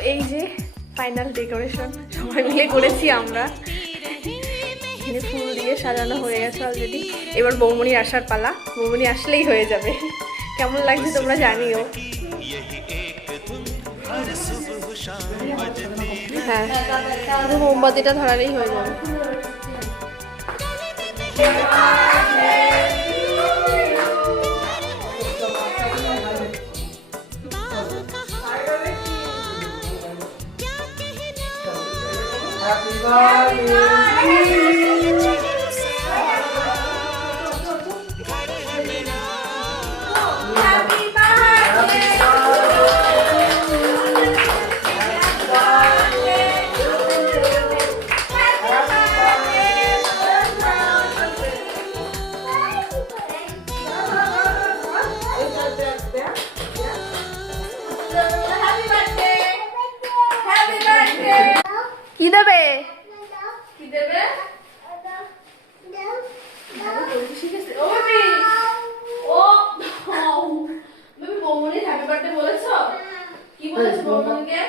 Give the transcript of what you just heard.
এই যে final decoration সবাই মিলে করেছি আমরা, এখানে ফুল দিয়ে সাজানো হয়ে গেছে অলরেডি। এবার বৌমনি আসার পালা, বৌমনি আসলেই হয়ে যাবে। কেমন লাগছে তোমরা জানিও। হ্যাঁ, মোমবাতিটা ধরালেই হয়ে যাবে। কি দেবে? কি দেবে? ও বেবি, ও বেবি, বৌমনি হ্যাপি বার্থডে বলেছো? কি বলেছো বৌমনিকে?